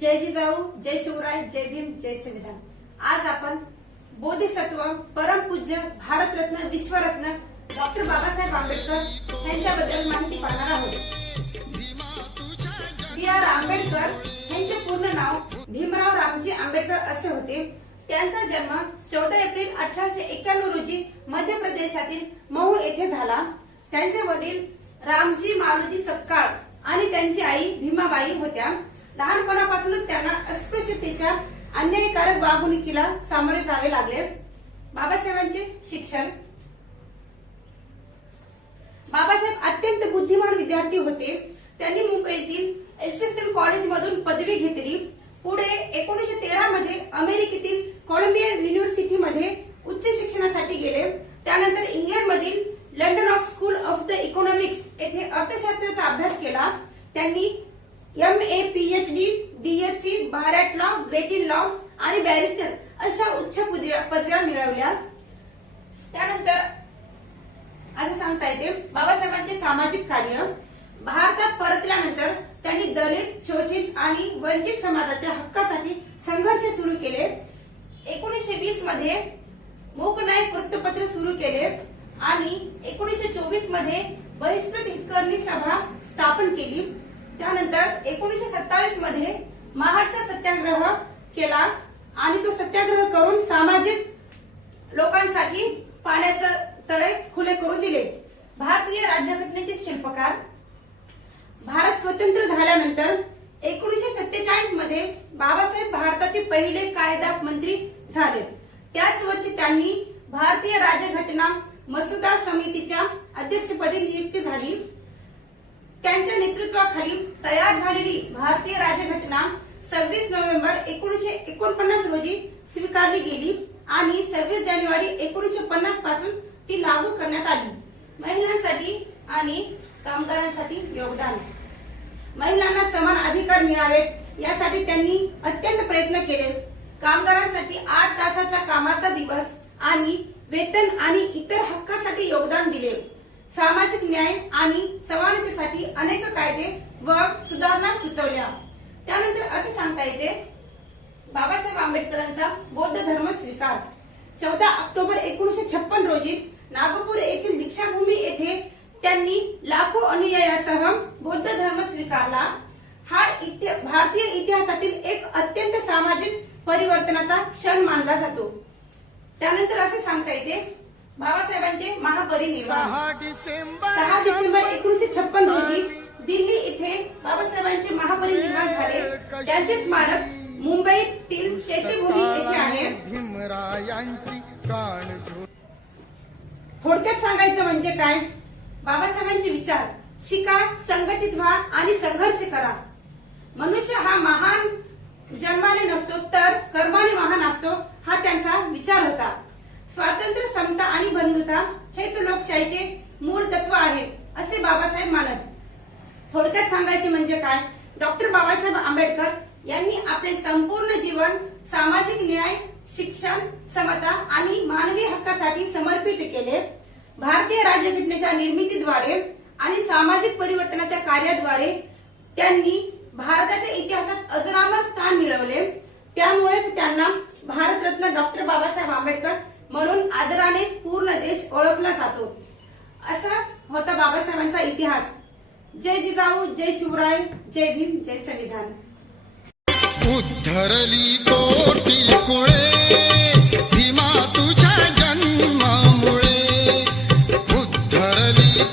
जय जिजाऊ, जय शिवराय, जय भीम, जय संविधान। आज आपण बोधिसत्व परमपूज्य भारतरत्न विश्वरत्न डॉक्टर बाबासाहेब आंबेडकर यांच्याबद्दल माहिती पाहणार आहोत। बी आर आंबेडकर यांचे पूर्ण नाव भीमराव रामजी आंबेडकर असे होते। त्यांचा जन्म 14 एप्रिल 1891 रोजी मध्य प्रदेशातील महू येथे झाला। त्यांचे वडील रामजी मालोजी सपकाळ आणि त्यांची आई भीमाबाई होत्या। लहानपणापासूनच त्यांना अस्पृश्यतेच्या अन्यायकारक वागणुकीला सामोरे जावे लागले। बाबासाहेबांचे शिक्षण। बाबासाहेब अत्यंत बुद्धिमान विद्यार्थी होते। त्यांनी मुंबईतील एल्फिन्स्टन कॉलेज मधून पदवी घेतली। पुढे 1913 मध्ये अमेरिकेतील कोलंबिया युनिव्हर्सिटी मध्ये उच्च शिक्षणासाठी गेले। त्यानंतर इंग्लंड मधील London of school of the economics येथे अर्थशास्त्राचा अभ्यास केला। त्यांनी MA, PhD, DSc, bar at law, great law आणि बॅरिस्टर अशा उच्च पदव्या मिळवल्या। त्यानंतर असं सांगता येते बाबासाहेबांचे सामाजिक कार्य। भारतात परतल्यानंतर त्यांनी दलित, शोषित आणि वंचित समाजाच्या हक्कासाठी संघर्ष सुरू केले। 1920 मध्ये मूकनायक वृत्तपत्र सुरू केले आणि 1924 मध्ये बहिष्कृत हितकर्णी सभा स्थापन केली। त्यानंतर 1927 मध्ये महाडचा सत्याग्रह केला आणि तो सत्याग्रह करून सामाजिक लोकांसाठी पाण्याचे तळे खुले करून दिले। भारतीय राज्यघटनेचे शिल्पकार। भारत स्वतंत्र झाल्यानंतर 1947 मध्ये बाबासाहेब भारताचे पहिले कायदा मंत्री झाले। त्याच वर्षी त्यांनी भारतीय राज्यघटना मसुदा समितीच्या अध्यक्षपदी नियुक्ती झाली। त्यांच्या नेतृत्वाखाली तयार झालेली भारतीय राज्यघटना 26 नोव्हेंबर 1949 रोजी स्वीकारली गेली आणि 26 जानेवारी 1950 पासून ती लागू करण्यात आली। महिलांसाठी आणि कामगारांसाठी योगदान। महिलांना समान अधिकार मिळावेत यासाठी त्यांनी अत्यंत प्रयत्न केले। कामगारांसाठी 8 तासाचा कामाचा दिवस आणि वेतन आणि इतर हक्कासाठी योगदान दिले। सामाजिक न्याय आणि समानतेसाठी अनेक कायदे व सुधारणा सुचवल्या। त्यानंतर असे सांगता येते बाबासाहेब आंबेडकरांचा बौद्ध धर्म स्वीकार। 14 ऑक्टोबर 1956 रोजी नागपूर येथील दीक्षाभूमी येथे त्यांनी लाखो अनुयायांसह बौद्ध धर्म स्वीकारला। हा भारतीय इतिहासातील एक अत्यंत सामाजिक परिवर्तनाचा क्षण मानला जातो। त्यानंतर असे सांगता येते बाबासाहेबांचे महापरिनिर्वाण। 6 डिसेंबर 1956 रोजी दिल्ली येथे बाबासाहेबांचे महापरिनिर्वाण झाले। त्यांचे स्मारक मुंबईतील चैत्यभूमी येथे आहे। थोडक्यात सांगायचं म्हणजे काय, बाबासाहेबांचे विचार शिका, संघटित व्हा आणि संघर्ष करा। मनुष्य हा महान जन्माने नसतो तर कर्माने महान असतो, हा त्यांचा विचार होता। स्वातंत्र्य, समता आणि बंधुता हेच लोकशाहीचे मूळ तत्व आहे असे बाबासाहेब मानत। थोडक्यात सांगायचे म्हणजे काय, डॉक्टर बाबासाहेब आंबेडकर यांनी आपले संपूर्ण जीवन सामाजिक न्याय, शिक्षण, समता आणि मानवी हक्कासाठी समर्पित केले। भारतीय राज्यघटनेच्या निर्मितीद्वारे आणि सामाजिक परिवर्तनाच्या कार्याद्वारे त्यांनी भारताच्या इतिहासात अजरामर स्थान मिळवले। त्यामुळेच त्यांना भारतरत्न डॉक्टर बाबासाहेब आंबेडकर म्हणून आदराने पूर्ण देश ओळखला जातो। असा होता बाबासाहेबांचा इतिहास। जय जिजाऊ, जय शिवराय, जय भीम, जय संविधान। उद्धरली कोटी कुळे भीमा तुझ्या जन्मामुळे, उद्धरली